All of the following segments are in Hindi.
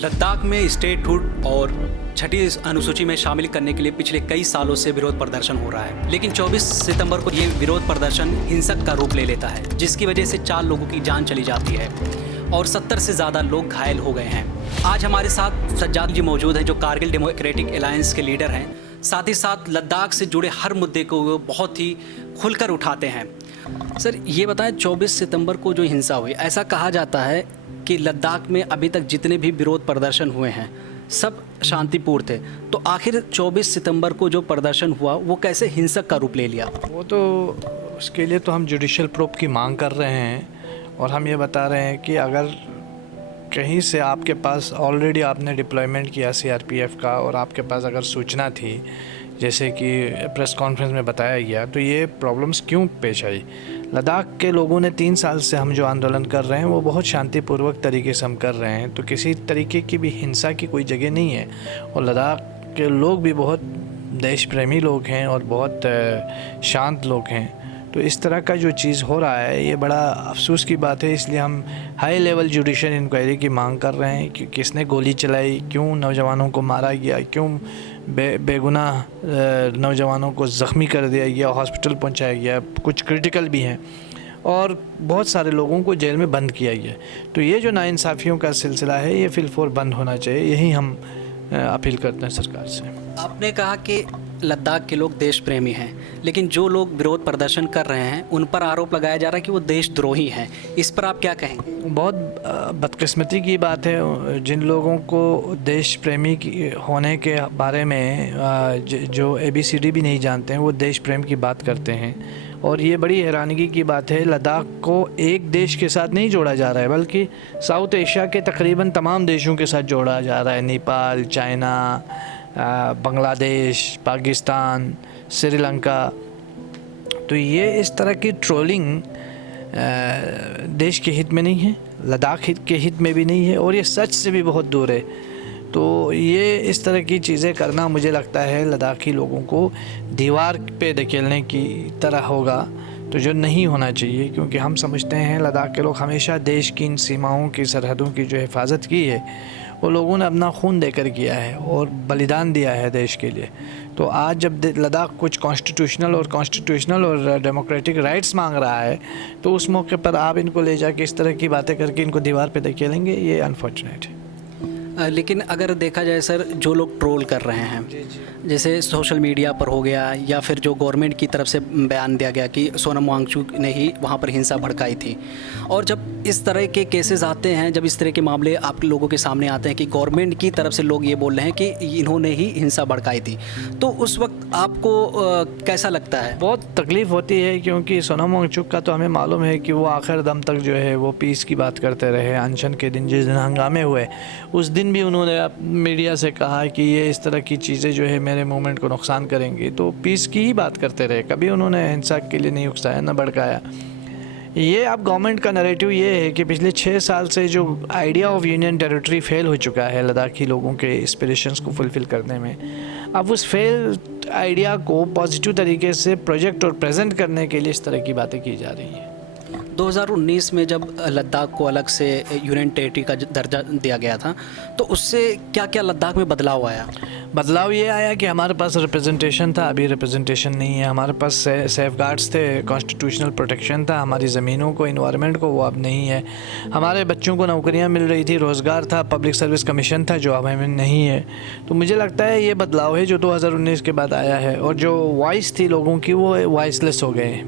लद्दाख में स्टेटहुड और छठी अनुसूची में शामिल करने के लिए पिछले कई सालों से विरोध प्रदर्शन हो रहा है, लेकिन 24 सितंबर को ये विरोध प्रदर्शन हिंसक का रूप ले लेता है, जिसकी वजह से 4 लोगों की जान चली जाती है और 70 से ज़्यादा लोग घायल हो गए हैं। आज हमारे साथ सज्जाद जी मौजूद हैं, जो कारगिल डेमोक्रेटिक अलायंस के लीडर हैं। साथ ही साथ लद्दाख से जुड़े हर मुद्दे को वो बहुत ही खुलकर उठाते हैं। सर, ये बताएं, 24 सितंबर को जो हिंसा हुई, ऐसा कहा जाता है कि लद्दाख में अभी तक जितने भी विरोध प्रदर्शन हुए हैं सब शांतिपूर्ण थे, तो आखिर 24 सितंबर को जो प्रदर्शन हुआ वो कैसे हिंसक का रूप ले लिया? वो तो उसके लिए तो हम जुडिशल प्रूफ की मांग कर रहे हैं और हम ये बता रहे हैं कि अगर कहीं से आपके पास ऑलरेडी आपने डिप्लॉयमेंट किया सीआरपीएफ का और आपके पास अगर सूचना थी, जैसे कि प्रेस कॉन्फ्रेंस में बताया गया, तो ये प्रॉब्लम्स क्यों पेश आई? लद्दाख के लोगों ने 3 साल से हम जो आंदोलन कर रहे हैं वो बहुत शांतिपूर्वक तरीके से हम कर रहे हैं, तो किसी तरीके की भी हिंसा की कोई जगह नहीं है। और लद्दाख के लोग भी बहुत देश प्रेमी लोग हैं और बहुत शांत लोग हैं। तो इस तरह का जो चीज़ हो रहा है ये बड़ा अफसोस की बात है। इसलिए हम हाई लेवल जुडिशल इंक्वायरी की मांग कर रहे हैं कि किसने गोली चलाई, क्यों नौजवानों को मारा गया, क्यों बेगुनाह नौजवानों को ज़ख्मी कर दिया गया, हॉस्पिटल पहुंचाया गया, कुछ क्रिटिकल भी हैं, और बहुत सारे लोगों को जेल में बंद किया गया। तो ये जो नाइंसाफ़ियों का सिलसिला है ये फिलफोर बंद होना चाहिए, यही हम अपील करते हैं सरकार से। आपने कहा कि लद्दाख के लोग देश प्रेमी हैं, लेकिन जो लोग विरोध प्रदर्शन कर रहे हैं उन पर आरोप लगाया जा रहा है कि वो देशद्रोही हैं। इस पर आप क्या कहेंगे? बहुत बदकिस्मती की बात है। जिन लोगों को देश प्रेमी होने के बारे में जो ABCD भी नहीं जानते हैं वो देश प्रेम की बात करते हैं। और ये बड़ी हैरानगी की बात है, लद्दाख को एक देश के साथ नहीं जोड़ा जा रहा है बल्कि साउथ एशिया के तकरीबन तमाम देशों के साथ जोड़ा जा रहा है। नेपाल, चाइना, बांग्लादेश, पाकिस्तान, श्रीलंका। तो ये इस तरह की ट्रोलिंग देश के हित में नहीं है, लद्दाख हित के हित में भी नहीं है और ये सच से भी बहुत दूर है। तो ये इस तरह की चीज़ें करना मुझे लगता है लद्दाखी लोगों को दीवार पे धकेलने की तरह होगा, तो जो नहीं होना चाहिए। क्योंकि हम समझते हैं लद्दाख के लोग हमेशा देश की इन सीमाओं की, सरहदों की जो हिफाजत की है वो लोगों ने अपना खून देकर किया है और बलिदान दिया है देश के लिए। तो आज जब लद्दाख कुछ कॉन्स्टिट्यूशनल और डेमोक्रेटिक राइट्स मांग रहा है, तो उस मौके पर आप इनको ले जाके इस तरह की बातें करके इनको दीवार पे धकेलेंगे, ये अनफॉर्चुनेट है। लेकिन अगर देखा जाए सर, जो लोग ट्रोल कर रहे हैं, जैसे सोशल मीडिया पर हो गया या फिर जो गवर्नमेंट की तरफ से बयान दिया गया कि सोनम वांगचुक ने ही वहाँ पर हिंसा भड़काई थी, और जब इस तरह के केसेस आते हैं, जब इस तरह के मामले आप लोगों के सामने आते हैं कि गवर्नमेंट की तरफ से लोग ये बोल रहे हैं कि इन्होंने ही हिंसा भड़काई थी, तो उस वक्त आपको कैसा लगता है? बहुत तकलीफ़ होती है, क्योंकि सोनम वांगचुक का तो हमें मालूम है कि वो आखिर दम तक जो है वो पीस की बात करते रहे। अनशन के दिन, जिस दिन हंगामे हुए, उस दिन भी उन्होंने मीडिया से कहा कि ये इस तरह की चीज़ें जो है मेरे मूवमेंट को नुकसान करेंगी, तो पीस की ही बात करते रहे। कभी उन्होंने हिंसा के लिए नहीं उकसाया, न भड़काया। ये अब गवर्नमेंट का नैरेटिव ये है कि पिछले 6 साल से जो idea of union territory fail हो चुका है लद्दाखी लोगों के एस्पिरेशंस को फुलफ़िल करने में, अब उस फेल आइडिया को पॉजिटिव तरीके से प्रोजेक्ट और प्रेजेंट करने के लिए इस तरह की बातें की जा रही हैं। 2019 में जब लद्दाख को अलग से यूनियन टेरिटरी का दर्जा दिया गया था, तो उससे क्या क्या लद्दाख में बदलाव आया? बदलाव ये आया कि हमारे पास रिप्रेजेंटेशन था, अभी रिप्रेजेंटेशन नहीं है। हमारे पास सेफ गार्ड्स थे, कॉन्स्टिट्यूशनल प्रोटेक्शन था, हमारी ज़मीनों को, इन्वायरमेंट को, वो अब नहीं है। हमारे बच्चों को नौकरियां मिल रही थी, रोज़गार था, पब्लिक सर्विस कमीशन था, जो अब हमें नहीं है। तो मुझे लगता है ये बदलाव है जो 2019 के बाद आया है, और जो वॉइस थी लोगों की वो वॉइसलेस हो गए।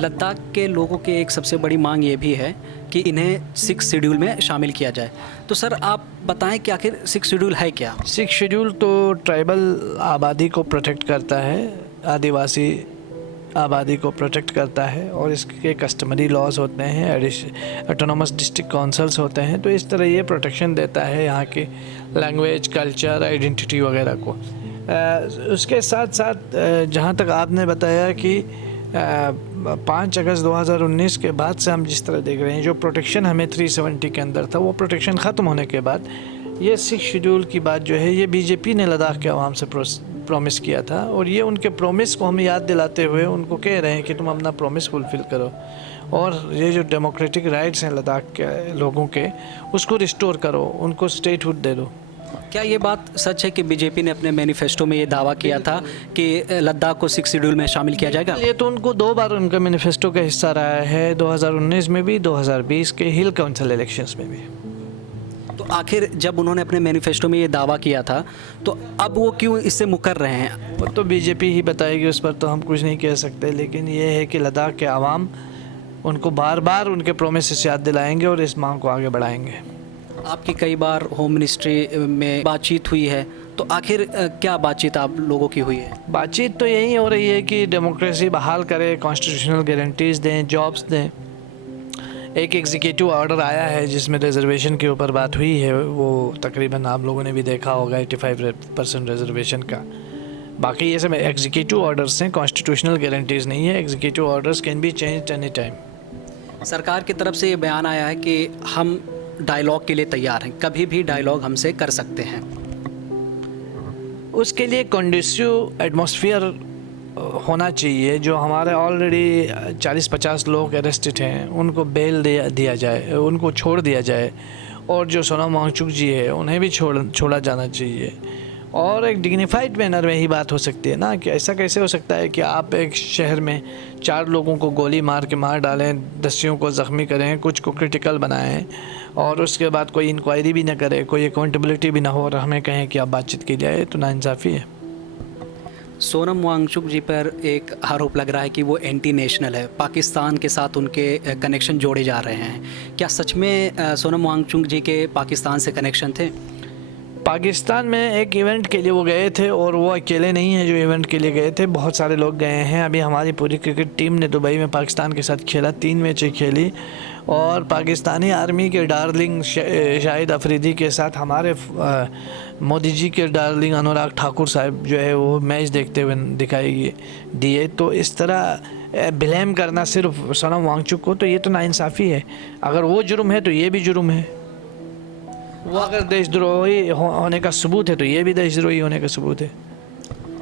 लद्दाख के लोगों की एक सबसे बड़ी मांग ये भी है कि इन्हें 6 शेड्यूल में शामिल किया जाए। तो सर, आप बताएं कि आखिर 6 शेड्यूल है क्या? 6 शेड्यूल तो ट्राइबल आबादी को प्रोटेक्ट करता है, आदिवासी आबादी को प्रोटेक्ट करता है, और इसके कस्टमरी लॉज होते हैं, ऑटोनोमस डिस्ट्रिक्ट काउंसिल्स होते हैं। तो इस तरह ये प्रोटेक्शन देता है यहाँ के लैंग्वेज, कल्चर, आइडेंटिटी वगैरह को। उसके साथ साथ जहाँ तक आपने बताया कि 5 अगस्त 2019 के बाद से हम जिस तरह देख रहे हैं, जो प्रोटेक्शन हमें 370 के अंदर था वो प्रोटेक्शन ख़त्म होने के बाद ये 6 शेड्यूल की बात जो है ये बीजेपी ने लद्दाख के अवाम से प्रॉमिस किया था, और ये उनके प्रॉमिस को हम याद दिलाते हुए उनको कह रहे हैं कि तुम अपना प्रॉमिस फुलफ़िल करो। और ये जो डेमोक्रेटिक राइट्स हैं लद्दाख के लोगों के, उसको रिस्टोर करो, उनको स्टेटहुड दे दो। क्या ये बात सच है कि बीजेपी ने अपने मैनिफेस्टो में ये दावा किया था कि लद्दाख को 6 शेड्यूल में शामिल किया जाएगा? ये तो उनको 2 बार उनका मैनिफेस्टो का हिस्सा रहा है, 2019 में भी, 2020 के हिल काउंसिल इलेक्शंस में भी। तो आखिर जब उन्होंने अपने मैनिफेस्टो में ये दावा किया था तो अब वो क्यों इससे मुकर रहे हैं? वो तो बीजेपी ही बताएगी, उस पर तो हम कुछ नहीं कह सकते, लेकिन ये है कि लद्दाख के आवाम उनको बार बार उनके प्रोमिस याद दिलाएंगे और इस मांग को आगे बढ़ाएंगे। आपकी कई बार होम मिनिस्ट्री में बातचीत हुई है, तो आखिर क्या बातचीत आप लोगों की हुई है? बातचीत तो यही हो रही है कि डेमोक्रेसी बहाल करे, कॉन्स्टिट्यूशनल गारंटीज़ दें, जॉब्स दें। एक एग्जीक्यूटिव ऑर्डर आया है जिसमें रिजर्वेशन के ऊपर बात हुई है, वो तकरीबन आप लोगों ने भी देखा होगा, 85% रिजर्वेशन का। बाकी ये सब एग्जीक्यूटिव ऑर्डर्स हैं, कॉन्स्टिट्यूशनल गारंटीज़ नहीं है। Executive orders can be changed any time. सरकार की तरफ से ये बयान आया है कि हम डायलॉग के लिए तैयार हैं, कभी भी डायलॉग हमसे कर सकते हैं। उसके लिए कंडीसिव एटमॉस्फेयर होना चाहिए। जो हमारे ऑलरेडी 40-50 लोग अरेस्टेड हैं उनको बेल दिया जाए, उनको छोड़ दिया जाए, और जो सोनम वांगचुक जी है उन्हें भी छोड़ा जाना चाहिए। और एक डिग्निफाइड मैनर में ही बात हो सकती है ना, कि ऐसा कैसे हो सकता है कि आप एक शहर में 4 लोगों को गोली मार के मार डालें, 10 को ज़ख्मी करें, कुछ को क्रिटिकल बनाएं, और उसके बाद कोई इंक्वायरी भी ना करे, कोई अकाउंटेबिलिटी भी ना हो, और हमें कहें कि आप बातचीत के लिए आए, तो नाइंसाफ़ी है। सोनम वांगचुक जी पर एक आरोप लग रहा है कि वो एंटी नेशनल है, पाकिस्तान के साथ उनके कनेक्शन जोड़े जा रहे हैं। क्या सच में सोनम वांगचुक जी के पाकिस्तान से कनेक्शन थे? पाकिस्तान में एक इवेंट के लिए वो गए थे, और वो अकेले नहीं हैं जो इवेंट के लिए गए थे, बहुत सारे लोग गए हैं। अभी हमारी पूरी क्रिकेट टीम ने दुबई में पाकिस्तान के साथ खेला, 3 मैचें खेली, और पाकिस्तानी आर्मी के डार्लिंग शाहिद अफरीदी के साथ हमारे मोदी जी के डार्लिंग अनुराग ठाकुर साहब जो है वो मैच देखते हुए दिखाई दिए। तो इस तरह ब्लेम करना सिर्फ सोनम वांगचुक को, तो ये तो नाइंसाफ़ी है। अगर वो जुर्म है तो ये भी जुर्म है। वो अगर देशद्रोही होने का सबूत है तो ये भी देशद्रोही होने का सबूत है।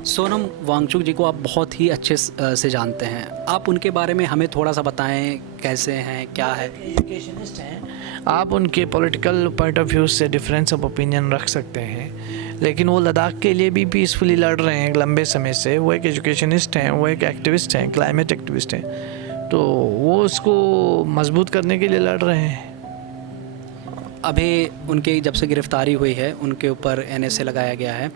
सोनम वांगचुक जी को आप बहुत ही अच्छे से जानते हैं, आप उनके बारे में हमें थोड़ा सा बताएं, कैसे हैं, क्या है? एजुकेशनिस्ट हैं, आप उनके पॉलिटिकल पॉइंट ऑफ व्यू से डिफरेंस ऑफ ओपिनियन रख सकते हैं, लेकिन वो लद्दाख के लिए भी पीसफुली लड़ रहे हैं लंबे समय से। वो एक एजुकेशनिस्ट हैं, वो एक एक्टिविस्ट हैं, क्लाइमेट एक्टिविस्ट हैं, तो वो उसको मजबूत करने के लिए लड़ रहे हैं। अभी उनकी जब से गिरफ्तारी हुई है उनके ऊपर NSA लगाया गया है,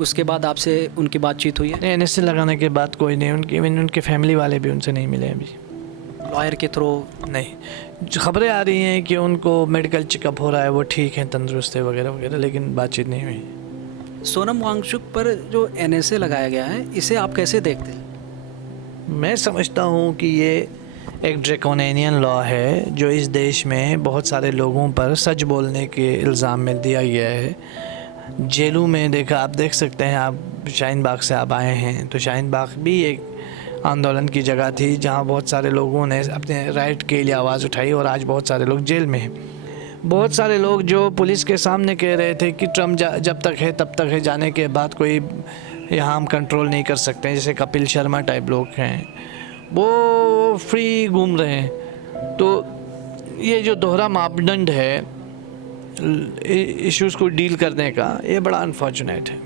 उसके बाद आपसे उनकी बातचीत हुई है? NSA लगाने के बाद कोई नहीं, उनके फैमिली वाले भी उनसे नहीं मिले अभी। लॉयर के थ्रू? नहीं, खबरें आ रही हैं कि उनको मेडिकल चेकअप हो रहा है, वो ठीक है, तंदुरुस्त है वगैरह वगैरह, लेकिन बातचीत नहीं हुई। सोनम वांगचुक पर जो NSA लगाया गया है, इसे आप कैसे देखते हैं? मैं समझता हूँ कि ये एक ड्रैकोनियन लॉ है जो इस देश में बहुत सारे लोगों पर सच बोलने के इल्ज़ाम में दिया गया है। जेलों में देखा, आप देख सकते हैं, आप शाहीन बाग से आप आए हैं, तो शाहीन बाग भी एक आंदोलन की जगह थी जहाँ बहुत सारे लोगों ने अपने राइट के लिए आवाज़ उठाई, और आज बहुत सारे लोग जेल में हैं। बहुत सारे लोग जो पुलिस के सामने कह रहे थे कि ट्रम्प जब तक है तब तक है, जाने के बाद कोई यहाँ हम कंट्रोल नहीं कर सकते, जैसे कपिल शर्मा टाइप लोग हैं, वो फ्री घूम रहे हैं। तो ये जो दोहरा मापदंड है इश्यूज़ को डील करने का, ये बड़ा अनफॉर्चुनेट है।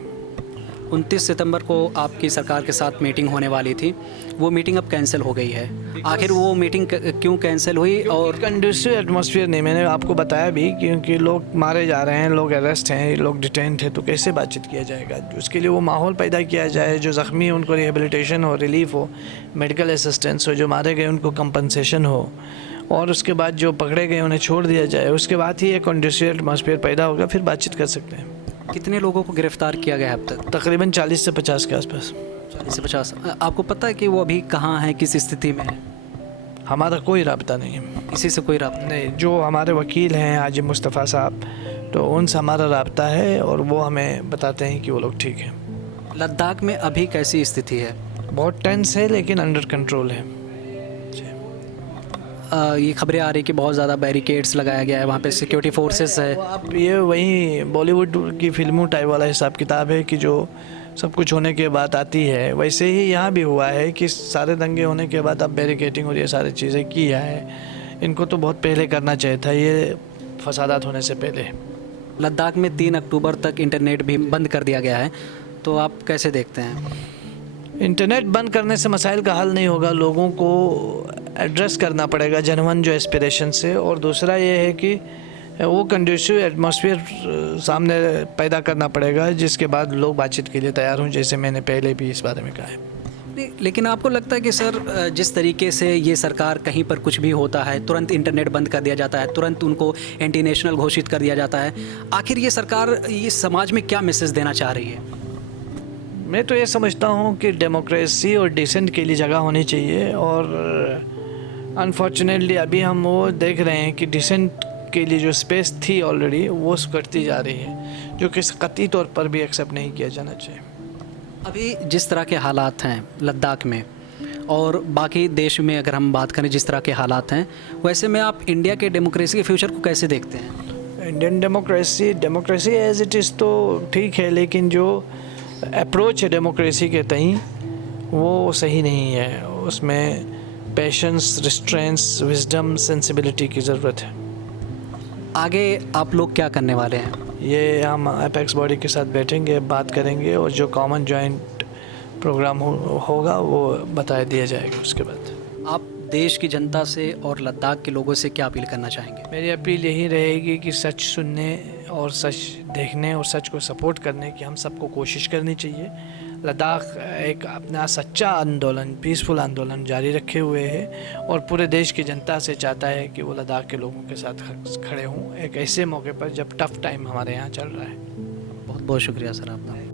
29 सितंबर को आपकी सरकार के साथ मीटिंग होने वाली थी, वो मीटिंग अब कैंसिल हो गई है। आखिर वो मीटिंग क्यों कैंसिल हुई? और कंडूसिव एटमॉस्फेयर नहीं, मैंने आपको बताया भी, क्योंकि लोग मारे जा रहे हैं, लोग अरेस्ट हैं, लोग डिटेंट हैं, तो कैसे बातचीत किया जाएगा? उसके लिए वो माहौल पैदा किया जाए, जो ज़ख्मी है उनको रिहेबिलिटेशन हो, रिलीफ हो, मेडिकल असिस्टेंस हो, जो मारे गए उनको कंपनसेशन हो, और उसके बाद जो पकड़े गए उन्हें छोड़ दिया जाए। उसके बाद ही एक कंडूसिव एटमॉस्फेयर पैदा होगा, फिर बातचीत कर सकते हैं। कितने लोगों को गिरफ्तार किया गया है अब तक? तकरीबन 40 से 50 के आसपास। 40 से 50। आपको पता है कि वो अभी कहाँ हैं, किस स्थिति में है? हमारा कोई राब्ता नहीं है किसी से, कोई राब्ता नहीं। जो हमारे वकील हैं हाजी मुस्तफ़ा साहब, तो उनसे हमारा राब्ता है, और वो हमें बताते हैं कि वो लोग ठीक हैं। लद्दाख में अभी कैसी स्थिति है? बहुत टेंस है, लेकिन अंडर कंट्रोल है। ये खबरें आ रही कि बहुत ज़्यादा बैरिकेड्स लगाया गया है, वहाँ पे सिक्योरिटी फोर्सेस है। अब ये वही बॉलीवुड की फिल्मों टाइप वाला हिसाब किताब है कि जो सब कुछ होने के बाद आती है, वैसे ही यहाँ भी हुआ है कि सारे दंगे होने के बाद अब बैरिकेडिंग और ये सारी चीज़ें किया है। इनको तो बहुत पहले करना चाहिए था, ये फसादात होने से पहले। लद्दाख में 3 अक्टूबर तक इंटरनेट भी बंद कर दिया गया है, तो आप कैसे देखते हैं? इंटरनेट बंद करने से मसाइल का हल नहीं होगा, लोगों को एड्रेस करना पड़ेगा जनवन जो एस्पिरेशन से। और दूसरा ये है कि वो कंड्यूसिव एटमॉस्फेयर सामने पैदा करना पड़ेगा, जिसके बाद लोग बातचीत के लिए तैयार हों, जैसे मैंने पहले भी इस बारे में कहा है। लेकिन आपको लगता है कि सर जिस तरीके से ये सरकार कहीं पर कुछ भी होता है तुरंत इंटरनेट बंद कर दिया जाता है, तुरंत उनको एंटी नेशनल घोषित कर दिया जाता है, आखिर ये सरकार ये समाज में क्या मैसेज देना चाह रही है? मैं तो ये समझता हूँ कि डेमोक्रेसी और डिसेंट के लिए जगह होनी चाहिए, और अनफॉर्चुनेटली अभी हम वो देख रहे हैं कि डिसेंट के लिए जो स्पेस थी ऑलरेडी वो घटती जा रही है, जो कि कतई तौर पर भी एक्सेप्ट नहीं किया जाना चाहिए। अभी जिस तरह के हालात हैं लद्दाख में और बाकी देश में अगर हम बात करें जिस तरह के हालात हैं, वैसे में आप इंडिया के डेमोक्रेसी के फ्यूचर को कैसे देखते हैं? Indian democracy as it is तो ठीक है, लेकिन जो अप्रोच है डेमोक्रेसी के तई वो सही नहीं है। उसमें पेशेंस, रिस्ट्रेंस, विजडम, सेंसिबिलिटी की ज़रूरत है। आगे आप लोग क्या करने वाले हैं? ये हम अपेक्स बॉडी के साथ बैठेंगे, बात करेंगे, और जो कॉमन जॉइंट प्रोग्राम होगा वो बता दिया जाएगा। उसके बाद आप देश की जनता से और लद्दाख के लोगों से क्या अपील करना चाहेंगे? मेरी अपील यही रहेगी कि सच सुनने और सच देखने और सच को सपोर्ट करने की हम सबको कोशिश करनी चाहिए। लद्दाख एक अपना सच्चा आंदोलन, पीसफुल आंदोलन जारी रखे हुए है, और पूरे देश की जनता से चाहता है कि वो लद्दाख के लोगों के साथ खड़े हों एक ऐसे मौके पर जब टफ टाइम हमारे यहाँ चल रहा है। बहुत बहुत शुक्रिया सर आपका।